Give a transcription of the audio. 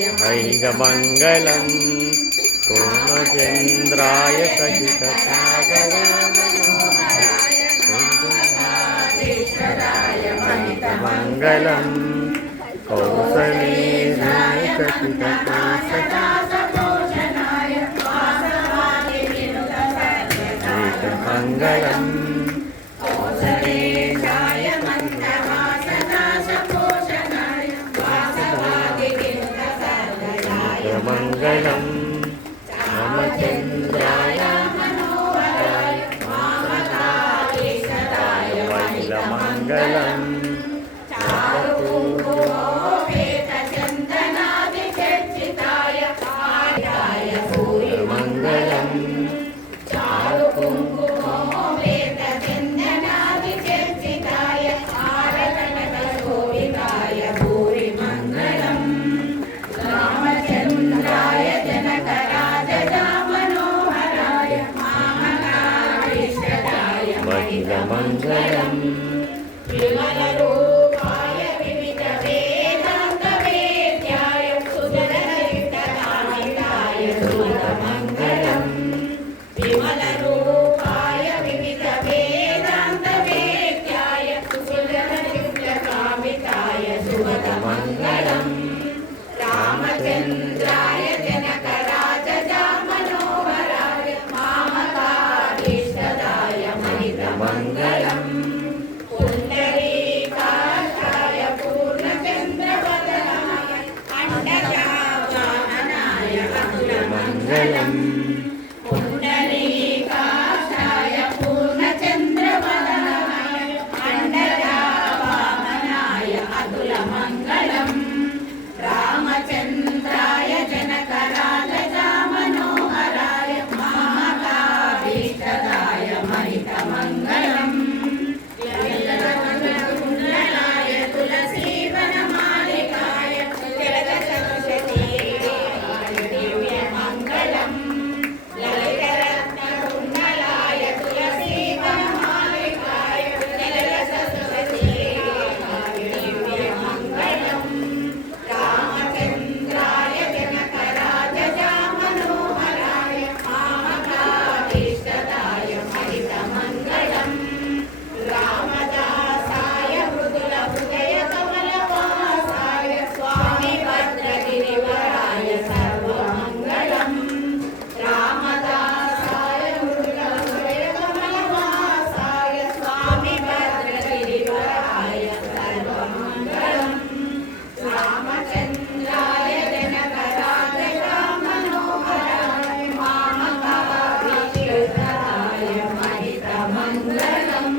ऐकमङ्गलं पूर्णचन्द्राय सहितसागराय ऐकमङ्गलं कौसलेन्द्राय सहितकोशनाय ऐकमङ्गलं मंगलम रामचंद्राय मनोहराय मामकाधीशराय मंगलम चारुपूर्वोपेतचन्दनादिचर्चिताय पादाय मंगलम चारुकुङ्कुमोपेतचन्दनादिचर्चिताय आरकनकशोभिताय भूरि मंगलम रामचन्द्राय जनकराजदामनोहराय मामकाधीशराय मंगलम विमलरूपाय विविधवेदान्तवेद्याय सुजनहितकामिताय सुमङ्गलम् विमलरूपाय विविधवेदान्तवेद्याय सुजनहितकामिताय सुमङ्गलम् रामचन्द्राय जनकराजदामनोहराय मामकाधीशराय महितमङ्गलम् पुण्डरीकाक्षाय पूर्णचन्द्रवदनाय अण्डजावाहनाय अतुलमङ्गलम् पुण्डरीकाक्षाय पूर्णचन्द्रवदनाय अण्डजावाहनाय अतुलमङ्गलम् रामचन्द्राय जनकराजदामनोहराय मामकाधीशराय महितमङ्गलम् कुण्डलाय तुलसीवनमालिकाय जलदसरस्वतीदेवाय दिव्यमङ्गलम् ललितरत्नकुण्डलाय तुलसीवनमालिकाय जलदसरस्वतीदेवाय दिव्यमङ्गलम् रामचन्द्राय जनकराजदामनोहराय मामकाधीशराय महितमङ्गलम् रामदासाय मृदुलहृदयकमलवासाय स्वामी भद्रगिरिवराय सर्वमङ्गलम् रामदासाय मृदुलहृदयकमलवासाय स्वामी भद्रगिरिवराय सर्वमङ्गलम् रामचन्द्राय जनकराजदामनोहराय मामकाधीशराय महितमङ्गलम्